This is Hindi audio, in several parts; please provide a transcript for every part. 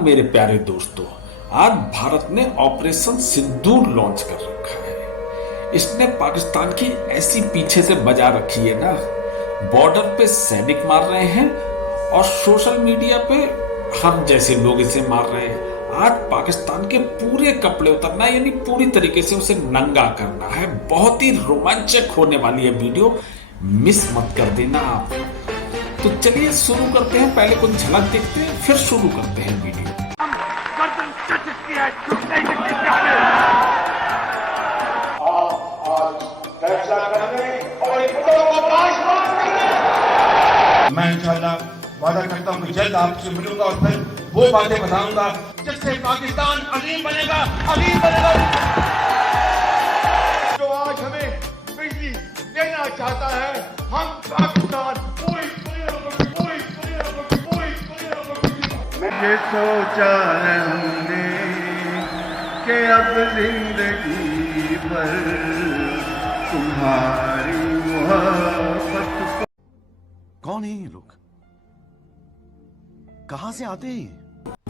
मेरे प्यारे दोस्तों, आज भारत ने ऑपरेशन सिंदूर लॉन्च कर रखा है। इसने पाकिस्तान की ऐसी पीछे से बजा रखी है ना, बॉर्डर पे सैनिक मार रहे हैं और सोशल मीडिया पे हम जैसे लोग इसे मार रहे हैं। आज पाकिस्तान के पूरे कपड़े उतरना, यानी पूरी तरीके से उसे नंगा करना है। बहुत ही रोमांचक होने वाली है वीडियो, मिस मत कर देना आप। तो चलिए शुरू करते हैं। पहले कुछ झलक देखते हैं, फिर शुरू करते हैं वीडियो। मैं इंशाल्लाह वादा करता हूँ कि जल्द आपसे मिलूंगा और फिर वो बातें बताऊंगा जिससे पाकिस्तान अजीम बनेगा, अजीम बनेगा। जो आज हमें बिजली देना चाहता है, हम पाकिस्तान ये सोचा है हमने कि अब जिंदगी भर तुम्हारी मोहब्बत। कौन है ये लोग? कहां से आते हैं?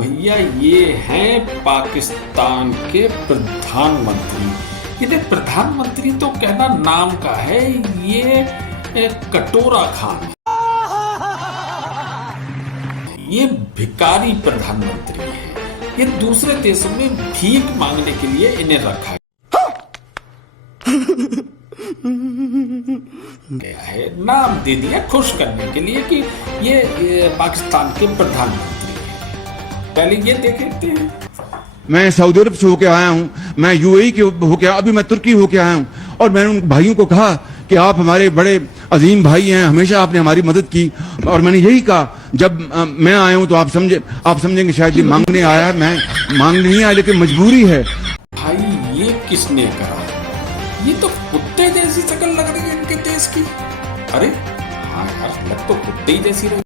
भैया ये हैं पाकिस्तान के प्रधानमंत्री। ये प्रधानमंत्री तो कहना नाम का है, ये कटोरा खान, ये भिकारी प्रधानमंत्री है। ये दूसरे देशों में भीख मांगने के लिए इन्हें रखा गया है, नाम दे दिया खुश करने के लिए कि ये पाकिस्तान के प्रधानमंत्री हैं। पहले ये देखते हैं। मैं सऊदी अरब से होके आया हूँ, मैं यूएई के होके, अभी मैं तुर्की होके आया हूँ और मैंने उन भाइयों को कहा कि आप हमारे बड़े अजीम भाई हैं, हमेशा आपने हमारी मदद की। और मैंने यही कहा, जब मैं आया हूँ तो आप समझेंगे शायद ये मांगने आया है। मैं मांगने नहीं आया, लेकिन मजबूरी है। भाई ये किसने कहा? ये तो कुत्ते जैसी शक्ल लग रही है इनके देश की। अरे हाँ यार, लग तो कुत्ते ही जैसी रही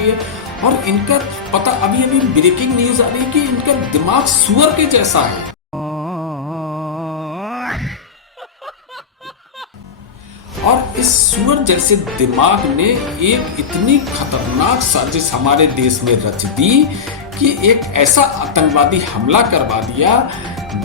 है। और इनका पता, अभी अभी ब्रेकिंग न्यूज आ रही है कि इनका दिमाग सुअर के जैसा है। और इस सुअर जैसे दिमाग ने एक इतनी खतरनाक साजिश हमारे देश में रच दी कि एक ऐसा आतंकवादी हमला करवा दिया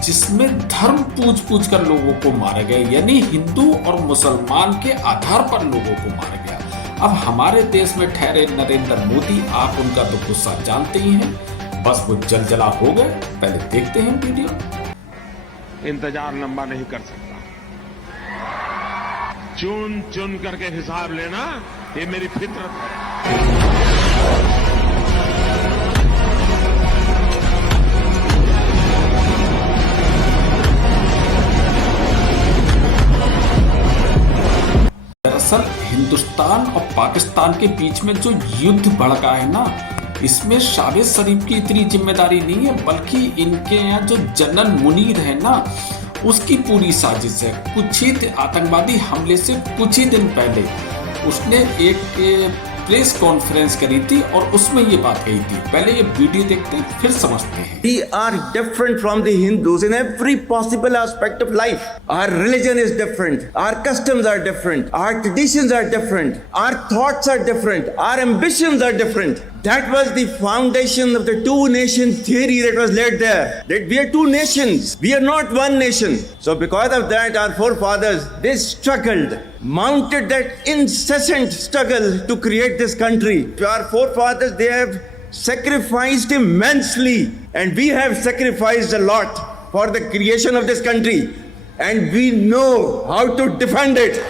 जिसमें धर्म पूछ कर लोगों को मारा गया, यानी हिंदू और मुसलमान के आधार पर लोगों को मारा गया। अब हमारे देश में ठहरे नरेंद्र मोदी, आप उनका तो गुस्सा जानते ही हैं। बस वो जलजला हो गए। पहले देखते हैं वीडियो। इंतजार लंबा नहीं कर सकता, चुन चुन करके हिसाब लेना, ये मेरी फितरत है। दरअसल हिंदुस्तान और पाकिस्तान के बीच में जो युद्ध भड़का है ना, इसमें शाहबाज शरीफ की इतनी जिम्मेदारी नहीं है, बल्कि इनके यहाँ जो जनरल मुनीर है ना, उसकी पूरी साजिश है। कुछ ही आतंकवादी हमले से कुछ ही दिन पहले उसने एक प्रेस कॉन्फ्रेंस करी थी और उसमें ये बात कही थी। पहले ये वीडियो देखते हैं, फिर समझते हैं। We are different from the Hindus in every possible aspect of life. Our religion is different. Our customs are different. Our traditions are different. Our thoughts are different. Our ambitions are different. That was the foundation of the two nation theory that was laid there. That we are two nations. We are not one nation. So because of that, our forefathers, they struggled, mounted that incessant struggle to create this country. Our forefathers, they have sacrificed immensely, and we have sacrificed a lot for the creation of this country, and we know how to defend it.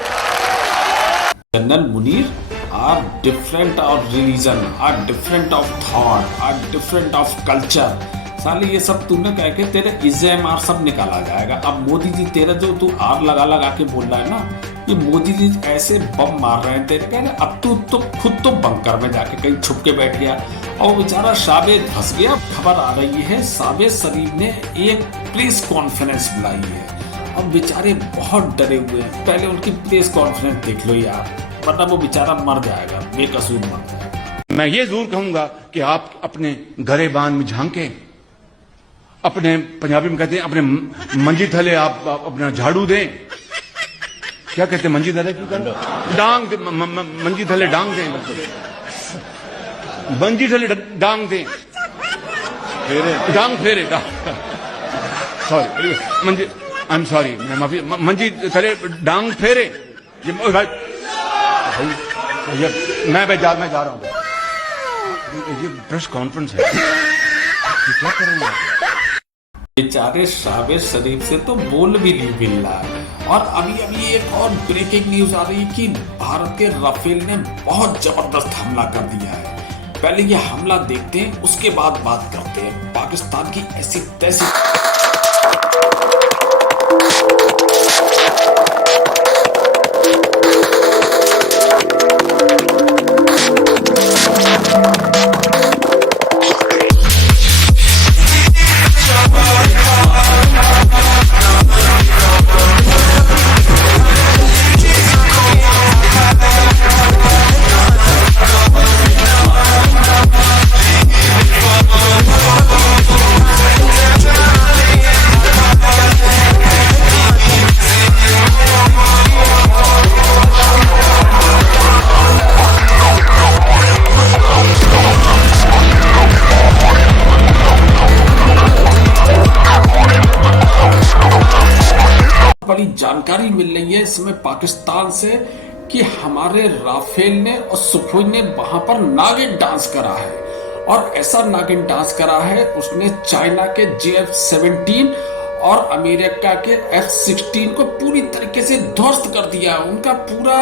General Munir are different of religion, are different of thought, are different of culture. साले ये सब तूने कह के तेरे इज़्ज़ाम आर सब निकाला जाएगा। अब मोदी जी तेरा जो तू आग लगा के बोल रहा है ना, ये मोदी जी ऐसे बम मार रहे हैं तेरे, कह रहे अब तू तो खुद तो बंकर में जाके कहीं छुप के बैठ गया और बेचारा शाहबाज फंस गया। खबर आ रही है शाहबाज शरीफ ने एक प्रेस कॉन्फ्रेंस बुलाई है और बेचारे बहुत डरे हुए हैं। पहले उनकी प्रेस कॉन्फ्रेंस देख लो यार, वरना वो बेचारा मर जाएगा, बेकसूर मर जाएगा। मैं ये जरूर कहूंगा कि आप अपने गरेबान में झांके, अपने पंजाबी में कहते हैं अपने मंजी थले आप अपना झाड़ू दें। क्या कहते हैं मंजी थले? डांग, मंजी थले डांग दें। मंजी से डांग दे, डांग फेरे, sorry Manji, I am sorry, मैं माफी, मंजी चले डांग फेरे। ये भाई मैं जा रहा हूँ, ये प्रेस कॉन्फ्रेंस है, ये क्या करेंगे आप? बेचारे शाहबाज शरीफ से तो बोल भी नहीं मिल रहा है। और अभी एक और ब्रेकिंग न्यूज आ रही है कि भारत के राफेल ने बहुत जबरदस्त हमला कर दिया है। पहले ये हमला देखते हैं, उसके बाद बात करते हैं पाकिस्तान की ऐसी तैसी। बड़ी जानकारी मिल रही है इसमें पाकिस्तान से कि हमारे राफेल ने और सुखोई ने वहां पर नागिन डांस करा है। और ऐसा नागिन डांस करा है, उसने चाइना के JF-17 और अमेरिका के F-16 को पूरी तरीके से ध्वस्त कर दिया है। उनका पूरा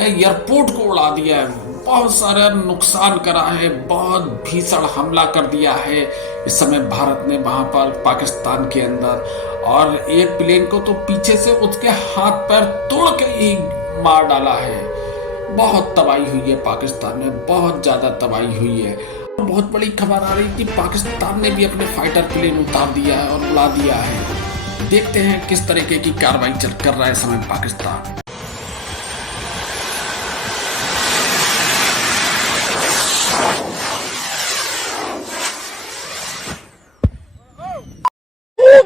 एयरपोर्ट को उड़ा दिया है, बहुत सारा नुकसान करा है, बहुत भीषण हमला कर दिया है इस समय भारत ने वहां पर पाकिस्तान के अंदर। और एक प्लेन को तो पीछे से उसके हाथ पैर तोड़ के ही मार डाला है। बहुत तबाही हुई है पाकिस्तान में, बहुत ज्यादा तबाही हुई है। बहुत बड़ी खबर आ रही है कि पाकिस्तान ने भी अपने फाइटर प्लेन उतार दिया है और उड़ा दिया है। देखते हैं किस तरीके की कार्रवाई कर रहा है इस समय पाकिस्तान।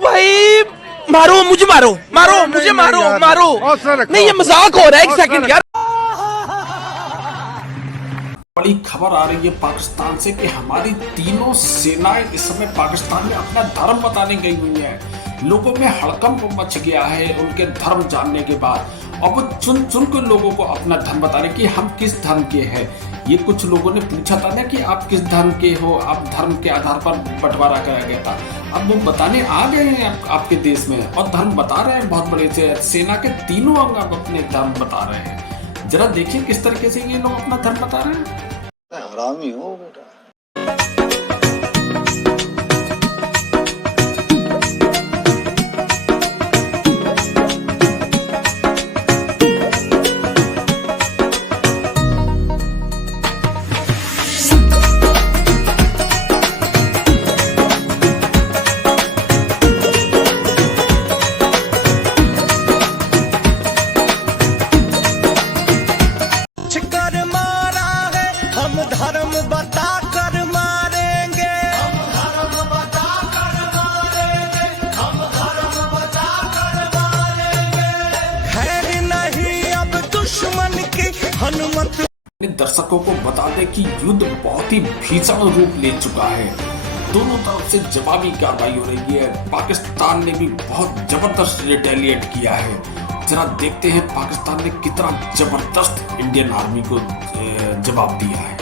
भाई मारो मुझे, मारो मुझे, मारो नहीं, ये मजाक हो रहा है, एक सेकंड यार। बड़ी खबर आ रही है पाकिस्तान से कि हमारी तीनों सेनाएं इस समय पाकिस्तान में अपना धर्म बताने गई हुई है। लोगों में हड़कंप मच गया है उनके धर्म जानने के बाद। और वो चुन के लोगों को अपना धर्म बता रहे कि हम किस धर्म के हैं। ये कुछ लोगों ने पूछा था ना कि आप किस धर्म के हो, आप धर्म के आधार पर बंटवारा कराया गया था। अब वो बताने आ गए हैं आपके देश में और धर्म बता रहे हैं। बहुत बड़े से सेना के तीनों अंग आप अपने धर्म बता रहे हैं। जरा देखिए किस तरीके से ये लोग अपना धर्म बता रहे हैं। हरामी हो बेटा। धर्म बता कर मारेंगे, हम धर्म बता कर मारेंगे, खैर नहीं अब दुश्मन की हनुमत। दर्शकों को बता दें कि युद्ध बहुत ही भीषण रूप ले चुका है। दोनों तरफ से जवाबी कार्रवाई हो रही है। पाकिस्तान ने भी बहुत जबरदस्त रिटेलिएट किया है। जरा देखते हैं पाकिस्तान ने कितना जबरदस्त इंडियन आर्मी को जवाब दिया है।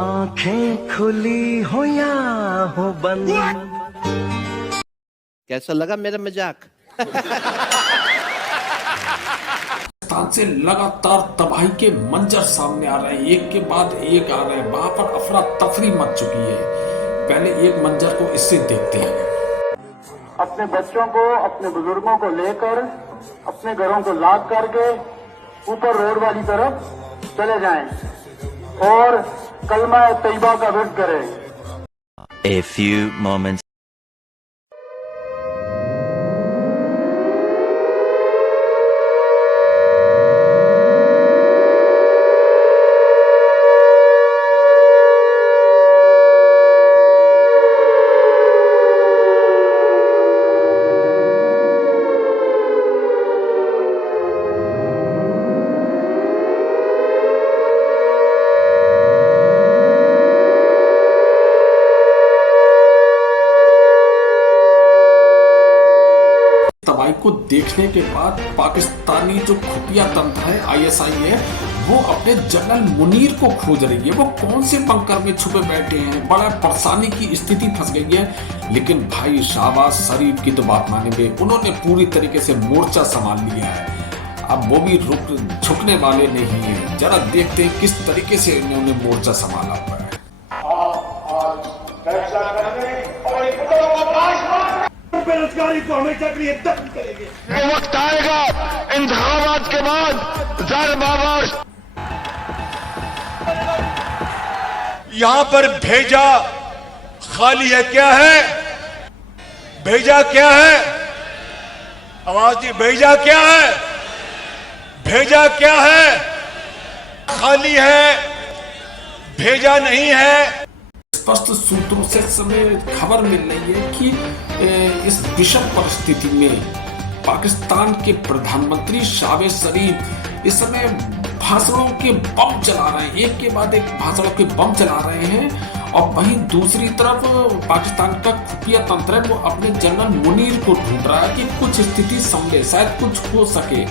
आंखें खुली हो या हो बंद। कैसा लगा मेरा मजाक? पाकिस्तान से लगातार तबाही के मंजर सामने आ रहे हैं, एक के बाद एक आ रहे हैं। वहां पर अफरा तफरी मच चुकी है। पहले एक मंजर को इससे देखते हैं। अपने बच्चों को, अपने बुजुर्गों को लेकर अपने घरों को लाद करके ऊपर रोड वाली तरफ चले जाएं। और कलमा तैयबा का विर्द करें। A few moments. तबाही को देखने के बाद पाकिस्तानी जो खुफिया तंत्र है आईएसआई है वो अपने जनरल मुनीर को खोज रही है। वो कौन से बंकर में छुपे बैठे हैं, बड़ा परेशानी की स्थिति फंस गई है। लेकिन भाई शहबाज शरीफ की तो बात मानेंगे, उन्होंने पूरी तरीके से मोर्चा संभाल लिया है। अब वो भी झुकने वाले नहीं है। जरा देखते हैं किस तरीके से उन्होंने मोर्चा संभाला हुआ है। बेरोजगारी को हमेशा के लिए खत्म करेंगे। वो वक्त आएगा इंतखाबात के बाद जर बाबा यहां पर भेजा खाली है। क्या है भेजा? क्या है? आवाज दी। भेजा क्या है? भेजा क्या है? खाली है, भेजा नहीं है। स्पष्ट सूत्रों से समय खबर मिल रही है कि इस विषम परिस्थिति में पाकिस्तान के प्रधानमंत्री शहबाज शरीफ इस समय भाषणों के बम चला रहे हैं, एक के बाद एक भाषणों के बम चला रहे हैं। और वहीं दूसरी तरफ पाकिस्तान का खुफिया तंत्र है वो अपने जनरल मुनीर को ढूंढ रहा है कि कुछ स्थिति संभले, शायद कुछ हो सके।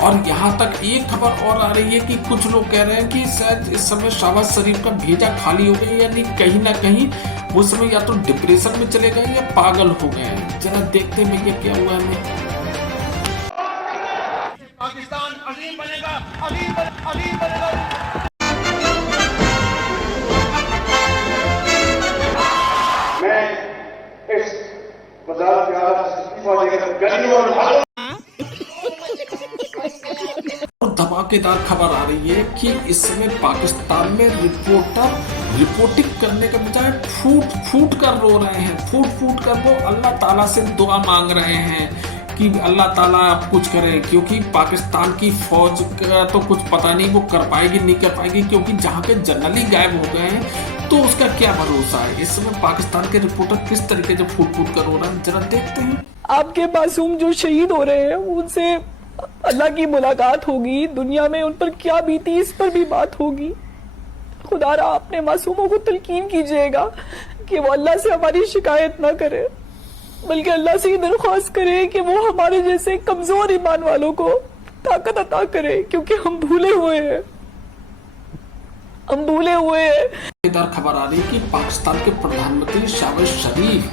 और यहाँ तक एक खबर और आ रही है कि कुछ लोग कह रहे हैं कि शायद इस समय शहबाज शरीफ का भेजा खाली हो गया, यानी कहीं ना कहीं वो समय या तो डिप्रेशन में चले गए या पागल हो गए हैं। जरा देखते हैं भैया क्या हुआ है। पाकिस्तान अजीम बनेगा, अजीम बनेगा। मैं इस वज़ारत आला से इस्तीफा देकर गरीबों और धमाकेदार खबर आ रही है कि इस समय पाकिस्तान में रिपोर्टर रिपोर्टिंग करने के बजाय फूट कर रो रहे हैं। फूट कर वो अल्लाह ताला से दुआ मांग रहे हैं कि अल्लाह ताला आप कुछ करें, क्योंकि पाकिस्तान की फौज का तो कुछ पता नहीं वो कर पाएगी नहीं कर पाएगी, क्योंकि जहाँ के जनरल ही गायब हो गए हैं तो उसका क्या भरोसा है। इस समय पाकिस्तान के रिपोर्टर किस तरीके से फूट कर रो रहे हैं, जरा देखते हैं। आपके मासूम जो शहीद हो रहे हैं उनसे अल्लाह की मुलाकात होगी, दुनिया में उन पर क्या बीती इस पर भी बात होगी। खुदारा अपने मासूमों को तलकीन कीजिएगा कि वो अल्लाह से हमारी शिकायत ना करे, बल्कि अल्लाह से ये दरख्वास्त करे कि वो हमारे जैसे कमजोर ईमान वालों को ताकत अता करे, क्योंकि हम भूले हुए हैं। इधर खबर आ रही है कि पाकिस्तान के प्रधानमंत्री शहबाज शरीफ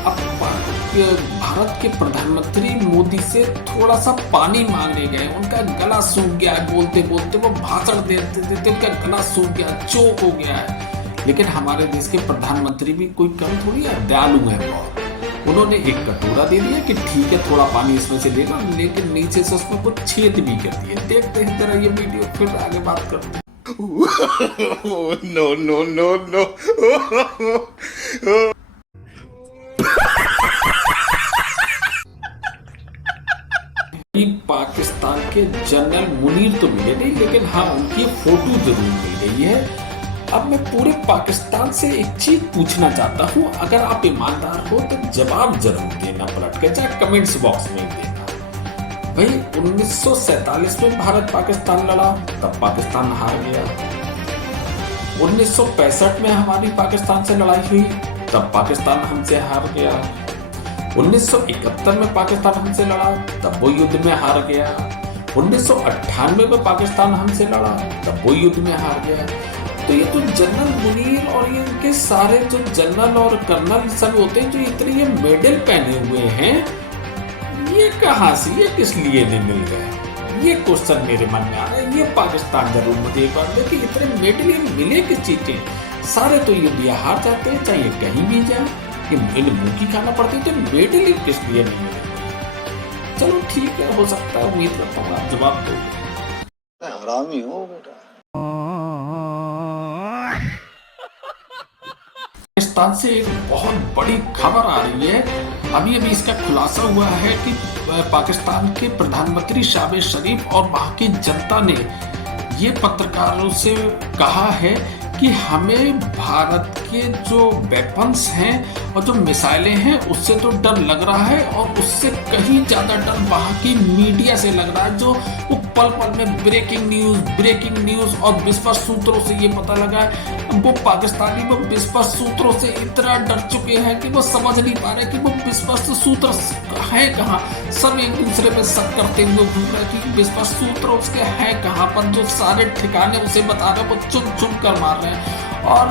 अब भारत के प्रधानमंत्री मोदी से थोड़ा सा पानी मांगने गए। उनका गला सूख गया है, बोलते बोलते वो भाषण देते देते उनका गला सूख गया, चोक हो गया है। लेकिन हमारे देश के प्रधानमंत्री भी कोई कम थोड़ी है, दयालु है बहुत। उन्होंने एक कटोरा दे दिया कि ठीक है थोड़ा पानी इसमें से लेना, लेकिन नीचे से उसमें कुछ छेद भी कर दिए। देखते हैं जरा ये वीडियो, फिर आगे बात करते हैं। नो पाकिस्तान के जनरल मुनीर तो मिले नहीं, लेकिन हाँ उनकी फोटो जरूर मिल गई है। अब मैं पूरे पाकिस्तान से एक चीज पूछना चाहता हूँ, अगर आप ईमानदार हो तो जवाब जरूर देना पलट के, चाहे कमेंट्स बॉक्स में देना। भाई 1947 में भारत पाकिस्तान लड़ा, तब पाकिस्तान हार गया। 1965 में हमारी पाकिस्तान से लड़ाई हुई, तब पाकिस्तान हमसे हार गया। 1971 में पाकिस्तान हमसे लड़ा, तब वो युद्ध में हार गया। 1998 में पाकिस्तान हमसे लड़ा, तब वो युद्ध में हार गया। तो ये तो जनरल मुनीर और ये इनके सारे जो जनरल और कर्नल सब होते हैं जो इतने ये मेडल पहने हुए हैं, ये कहाँ से, ये किस लिए नहीं मिल गए? ये क्वेश्चन मेरे मन में आ रहा है। ये पाकिस्तान जरूर मुझे एक बार देखिए, इतने मेडल ये मिले किस चीज के? सारे तो ये इंडिया हार जाते हैं, चाहे कहीं भी जाए, कि मुंह की खाना पड़ती है, तो मेडल किस लिए नहीं मिले? चलो ठीक है, हो सकता है, उम्मीद करता हूँ आप जवाब दोगे। हरामी हो बेटा। पाकिस्तान से एक बहुत बड़ी खबर आ रही है। अभी इसका खुलासा हुआ है कि पाकिस्तान के प्रधानमंत्री शहबाज शरीफ और वहाँ की जनता ने ये पत्रकारों से कहा है कि हमें भारत के जो वेपन्स हैं और जो मिसाइलें हैं उससे तो डर लग रहा है, और उससे कहीं ज़्यादा डर वहाँ की मीडिया से लग रहा है, जो वो पल पल में ब्रेकिंग न्यूज़ और विश्वस्त सूत्रों से ये पता लगा है। वो पाकिस्तानी वो विश्वस्त सूत्रों से इतना डर चुके हैं कि वो समझ नहीं पा रहे कि वो विश्वस्त सूत्र है कहाँ। सब एक दूसरे पे शक करते हुए घूम रहे कि विश्वस्त सूत्र उसके हैं कहाँ पर, जो सारे ठिकाने उसे बता रहे वो चुन चुन कर मार रहे हैं। और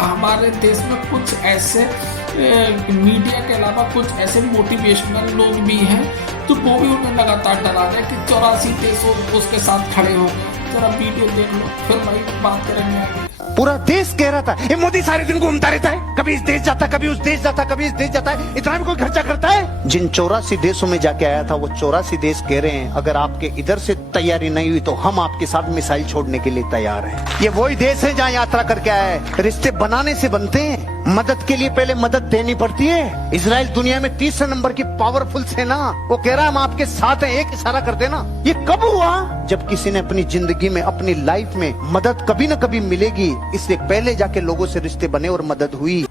हमारे देश में कुछ ऐसे मीडिया के अलावा कुछ ऐसे मोटिवेशनल लोग भी हैं तो वो भी उन्हें लगातार डरा रहे हैं कि 84 देशों उसके साथ खड़े हो गए। जरा वीडियो देख लो, फिर वही बात करेंगे आगे। पूरा देश कह रहा था ये मोदी सारे दिन घूमता रहता है, कभी इस देश जाता, कभी उस देश जाता, कभी इस देश जाता है, इतना भी कोई खर्चा करता है? जिन 84 देशों में जाके आया था वो 84 देश कह रहे हैं अगर आपके इधर से तैयारी नहीं हुई तो हम आपके साथ मिसाइल छोड़ने के लिए तैयार हैं। ये वही देश है जहाँ यात्रा करके आया है। रिश्ते बनाने से बनते हैं, मदद के लिए पहले मदद देनी पड़ती है। इजराइल दुनिया में 30 नंबर की पावरफुल सेना, वो कह रहा है हम आपके साथ हैं, एक इशारा कर देना। ये कब हुआ? जब किसी ने अपनी जिंदगी में, अपनी लाइफ में मदद कभी न कभी मिलेगी, इसलिए पहले जाके लोगों से रिश्ते बने और मदद हुई।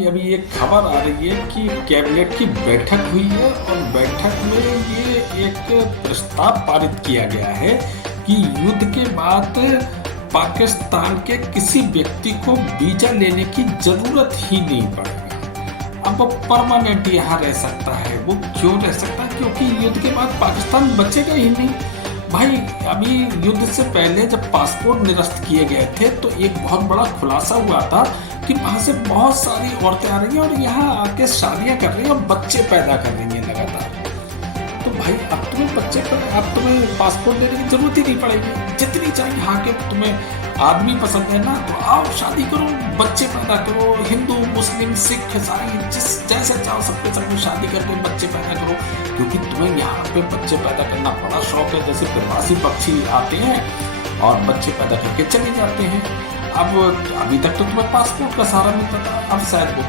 अभी एक खबर आ रही है कि कैबिनेट की बैठक हुई है और बैठक में ये एक प्रस्ताव पारित किया गया है कि युद्ध के बाद पाकिस्तान के किसी व्यक्ति को वीजा लेने की जरूरत ही नहीं पड़ेगा। अब वो परमानेंट यहाँ रह सकता है। वो क्यों रह सकता है? क्योंकि युद्ध के बाद पाकिस्तान बचेगा ही नहीं भाई। अभी युद्ध से पहले जब पासपोर्ट निरस्त किए गए थे तो एक बहुत बड़ा खुलासा हुआ था कि वहां से बहुत सारी औरतें आ रही हैं और यहाँ आके शादियां कर रही हैं और बच्चे पैदा कर रही हैं लगातार। तो भाई अब तुम्हें पासपोर्ट लेने की जरूरत ही नहीं पड़ेगी। जितनी चाहिए यहाँ के तुम्हें आदमी पसंद है ना, तो आओ शादी करो, बच्चे पैदा करो। हिंदू, मुस्लिम, सिख, ईसाई जैसे चाहो सबके सब में शादी करके बच्चे पैदा करो, क्योंकि तुम्हें यहाँ पे बच्चे पैदा करना बड़ा शौक है। जैसे प्रवासी पक्षी आते हैं और बच्चे पैदा करके चले जाते हैं। अब अभी तक तो तुम्हें पासपोर्ट का सहारा मिलता था, अब शायद वो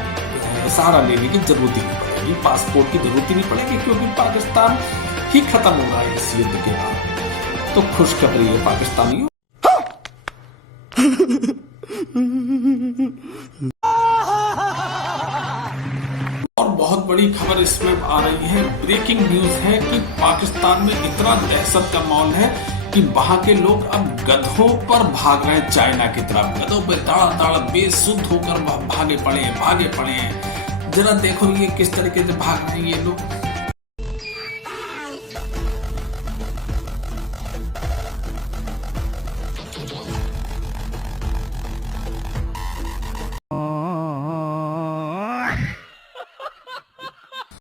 सहारा लेने की जरूरत ही नहीं पड़ेगी, पासपोर्ट की जरूरत ही नहीं पड़ेगी, क्योंकि पाकिस्तान ही खत्म हो रहा है इस युद्ध के बाद। तो खुशखबरी है पाकिस्तानियों। और बहुत बड़ी खबर इसमें आ रही है, ब्रेकिंग न्यूज है कि पाकिस्तान में इतना दहशत का माहौल है कि वहां के लोग अब गधों पर भाग रहे हैं चाइना की तरफ। गधों पे दाड़ा बेसुध होकर भागे पड़े हैं। जरा देखो ये किस तरीके से भाग रहे हैं ये लोग।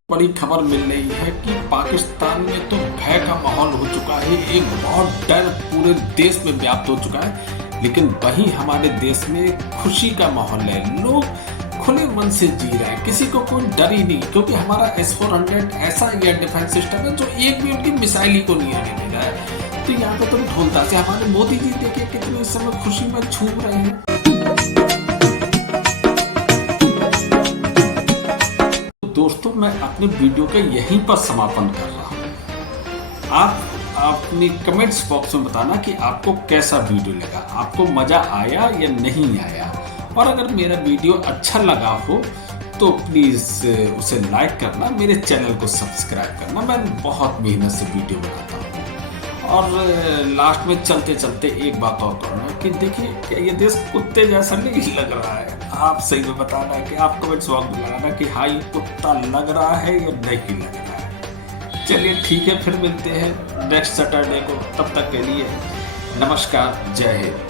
बड़ी खबर मिल रही है कि पाकिस्तान में तो भय का माहौल हो चुका है, एक बहुत डर पूरे देश में व्याप्त हो चुका है। लेकिन वहीं हमारे देश में खुशी का माहौल है, लोग खुले मन से जी रहे हैं, किसी को कोई डर ही नहीं, क्योंकि हमारा S-400 ऐसा एयर डिफेंस सिस्टम है जो एक भी उनकी मिसाइल ही को नहीं आने दे रहा है। तो यहाँ पे तुम ढोलता से हमारे मोदी जी देखिए कितने इस समय खुशी में झूम रहे हैं। दोस्तों, मैं अपने वीडियो का यहीं पर समापन कर रहा हूँ। आप अपनी कमेंट्स बॉक्स में बताना कि आपको कैसा वीडियो लगा, आपको मजा आया या नहीं आया। और अगर मेरा वीडियो अच्छा लगा हो तो प्लीज़ उसे लाइक करना, मेरे चैनल को सब्सक्राइब करना। मैं बहुत मेहनत से वीडियो बनाता हूँ। और लास्ट में चलते चलते एक बात और कहना कि देखिए, क्या ये देश कुत्ते जैसा नहीं लग रहा है? आप सही में बताना कि आप कमेंट्स बॉक्स में लगाना कि हाँ ये कुत्ता लग रहा है या नहीं लग रहा है। चलिए ठीक है, फिर मिलते हैं नेक्स्ट सैटरडे को। तब तक के लिए नमस्कार, जय हिंद।